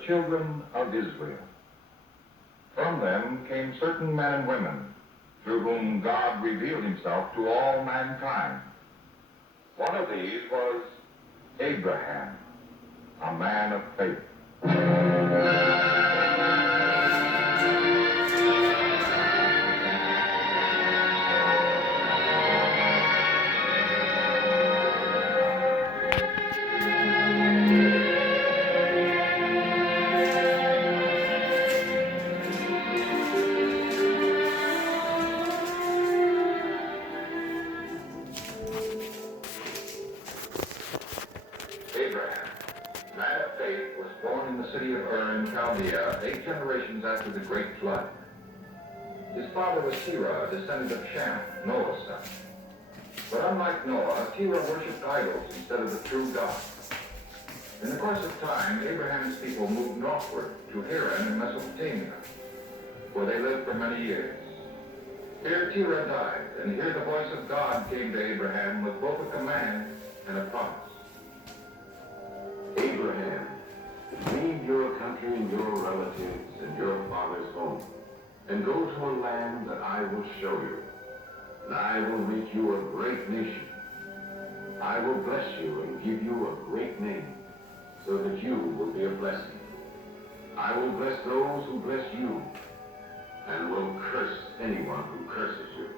the children of Israel. From them came certain men and women through whom God revealed himself to all mankind. One of these was Abraham, a man of faith. Abraham, man of faith, was born in the city of Ur in Chaldea 8 generations after the great flood. His father was Terah, a descendant of Shem, Noah's son. But unlike Noah, Terah worshipped idols instead of the true God. In the course of time, Abraham's people moved northward to Haran in Mesopotamia, where they lived for many years. Here Terah died, and here the voice of God came to Abraham with both a command and a promise. Abraham, leave your country and your relatives and your father's home, and go to a land that I will show you. And I will make you a great nation. I will bless you and give you a great name, so that you will be a blessing. I will bless those who bless you, and will curse anyone who curses you.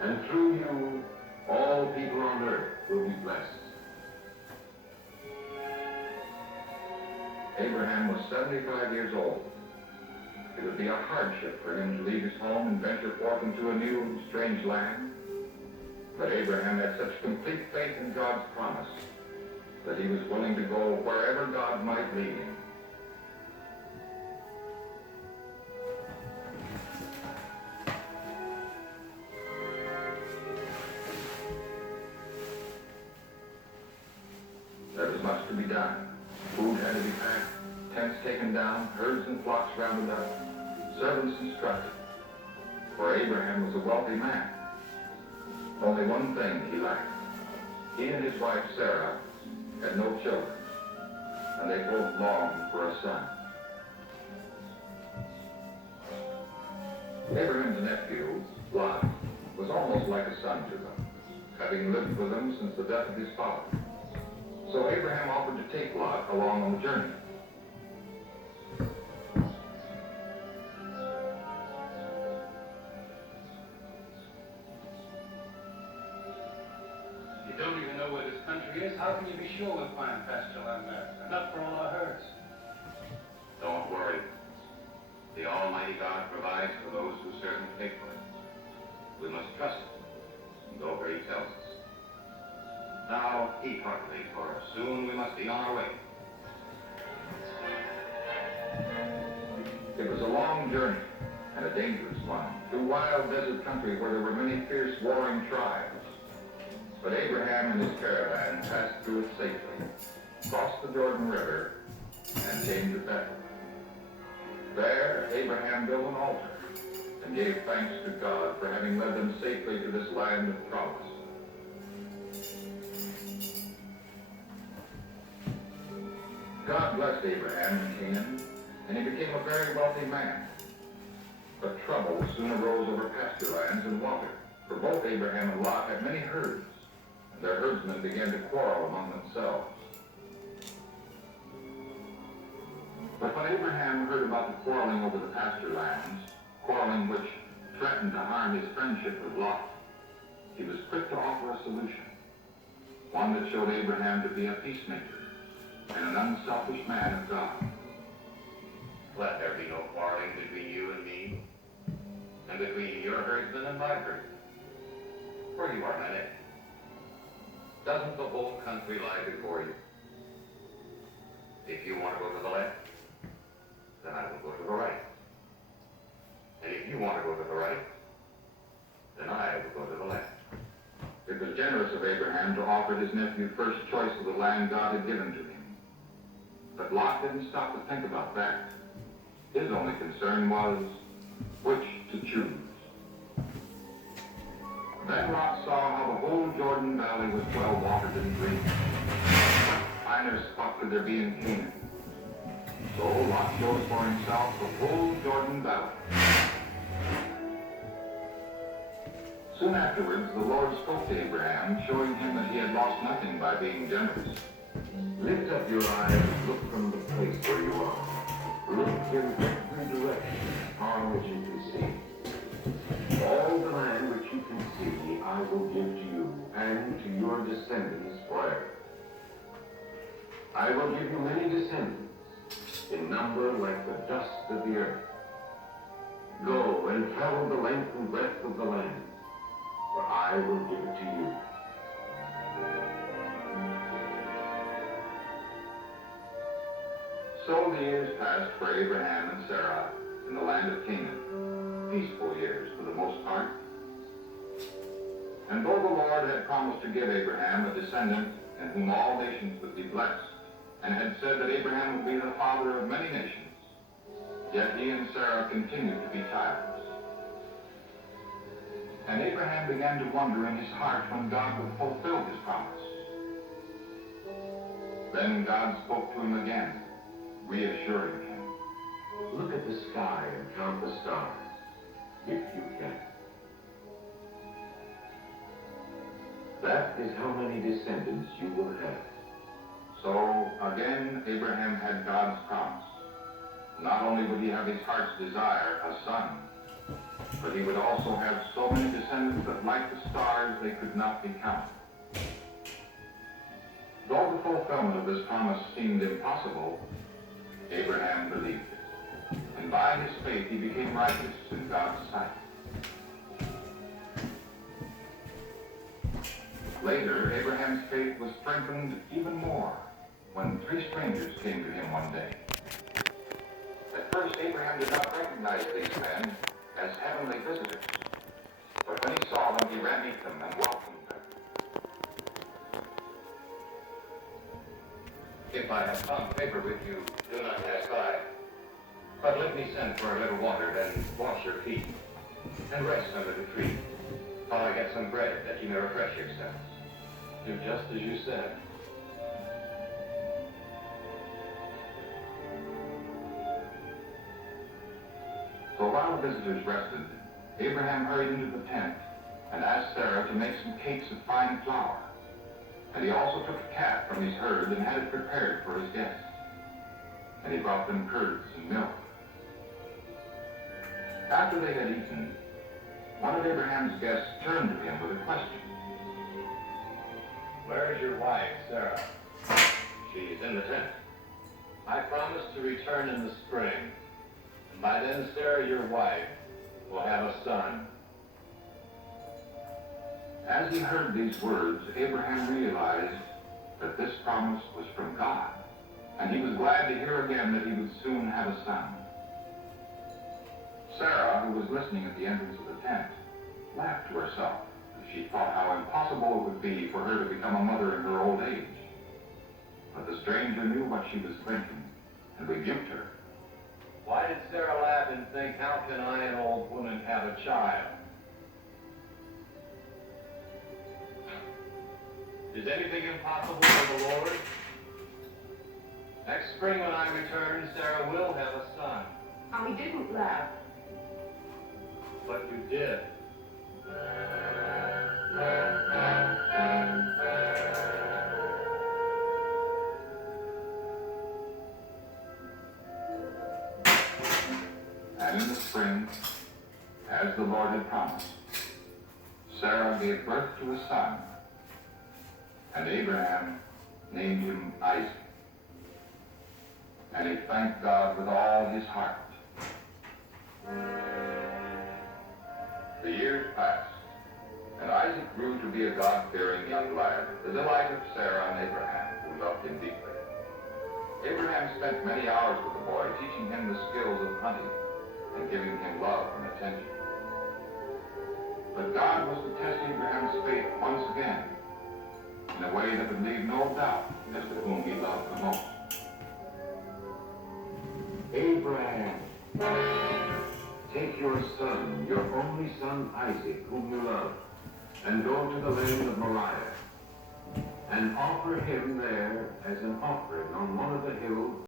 And through you, all people on earth will be blessed. Abraham was 75 years old. It would be a hardship for him to leave his home and venture forth into a new and strange land. But Abraham had such complete faith in God's promise that he was willing to go wherever God might lead him. There was much to be done. Food had to be packed, tents taken down, herds and flocks rounded up, servants instructed. For Abraham was a wealthy man. Only one thing he lacked. He and his wife Sarah had no children, and they both longed for a son. Abraham's nephew, Lot, was almost like a son to them, having lived with them since the death of his father. So Abraham offered to take Lot along on the journey. You don't even know where this country is. How can you be sure we'll find pasture land there? Enough for all our herds. Don't worry. The Almighty God provides for those who serve him faithfully. We must trust him and go where he tells us. Now, eat heartily, for soon we must be on our way. It was a long journey and a dangerous one through wild desert country where there were many fierce warring tribes. But Abraham and his caravan passed through it safely, crossed the Jordan River, and came to Bethel. There, Abraham built an altar and gave thanks to God for having led them safely to this land of promise. God blessed Abraham in Canaan, and he became a very wealthy man. But trouble soon arose over pasture lands and water, for both Abraham and Lot had many herds, and their herdsmen began to quarrel among themselves. But when Abraham heard about the quarreling over the pasture lands, quarreling which threatened to harm his friendship with Lot, he was quick to offer a solution, one that showed Abraham to be a peacemaker and an unselfish man of God. Let there be no quarreling between you and me, and between your herdsmen and my herdsmen. For you are many. Doesn't the whole country lie before you? If you want to go to the left, then I will go to the right. And if you want to go to the right, then I will go to the left. It was generous of Abraham to offer his nephew first choice of the land God had given to him. But Lot didn't stop to think about that. His only concern was which to choose. Then Lot saw how the whole Jordan Valley was well watered and green. What finer spot could there be in Canaan? So Lot chose for himself the full Jordan Valley. Soon afterwards, the Lord spoke to Abraham, showing him that he had lost nothing by being generous. Lift up your eyes and look from the place where you are. Look in every direction, as far as you can see. All the land which you can see, I will give to you and to your descendants forever. I will give you many descendants, in number like the dust of the earth. Go and travel the length and breadth of the land, for I will give it to you. So the years passed for Abraham and Sarah in the land of Canaan, peaceful years for the most part. And though the Lord had promised to give Abraham a descendant in whom all nations would be blessed, and had said that Abraham would be the father of many nations, yet he and Sarah continued to be childless. And Abraham began to wonder in his heart when God would fulfill his promise. Then God spoke to him again, reassuring him. Look at the sky and count the stars, if you can. That is how many descendants you will have. So again, Abraham had God's promise. Not only would he have his heart's desire, a son, but he would also have so many descendants that, like the stars, they could not be counted. Though the fulfillment of this promise seemed impossible, Abraham believed it, and by his faith he became righteous in God's sight. Later, Abraham's faith was strengthened even more when 3 strangers came to him one day. At first, Abraham did not recognize these men as heavenly visitors, but when he saw them, he ran to meet them and welcomed them. If I have found favor with you, do not pass by. But let me send for a little water, then wash your feet, and rest under the tree, while I get some bread that you may refresh yourselves. Do just as you said. So while the visitors rested, Abraham hurried into the tent and asked Sarah to make some cakes of fine flour. And he also took a calf from his herd and had it prepared for his guests. And he brought them curds and milk. After they had eaten, one of Abraham's guests turned to him with a question. Where is your wife, Sarah? She's in the tent. I promised to return in the spring, and by then Sarah, your wife, will have a son. As he heard these words, Abraham realized that this promise was from God, and he was glad to hear again that he would soon have a son. Sarah, who was listening at the entrance of the tent, laughed to herself as she thought how impossible it would be for her to become a mother in her old age. But the stranger knew what she was thinking and rebuked her. Why did Sarah laugh and think, how can I, an old woman, have a child? Is anything impossible for the Lord? Next spring when I return, Sarah will have a son. I didn't laugh. But you did. And in the spring, as the Lord had promised, Sarah gave birth to a son, and Abraham named him Isaac. And he thanked God with all his heart. The years passed, and Isaac grew to be a God-fearing young lad, the delight of Sarah and Abraham, who loved him deeply. Abraham spent many hours with the boy, teaching him the skills of hunting and giving him love and attention. But God was to test Abraham's faith once again, in a way that would leave no doubt as to whom he loved the most. Abraham, take your son, your only son Isaac, whom you love, and go to the land of Moriah, and offer him there as an offering on one of the hills